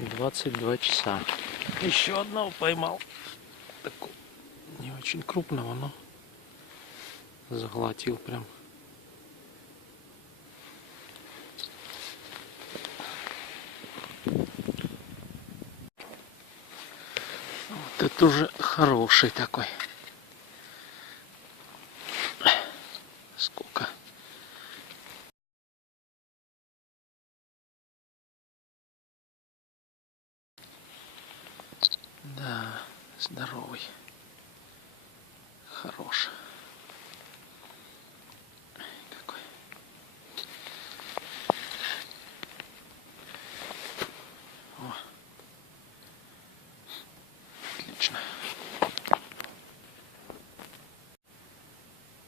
22 часа. Еще одного поймал. Такого не очень крупного, но заглотил прям. Вот это уже хороший такой. Сколько? Да, здоровый. Хорош. Какой. О. Отлично.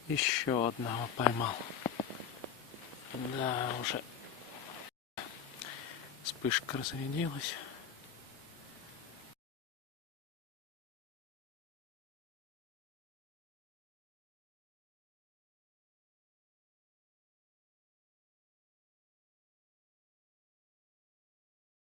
Еще одного поймал. Да, уже вспышка разрядилась.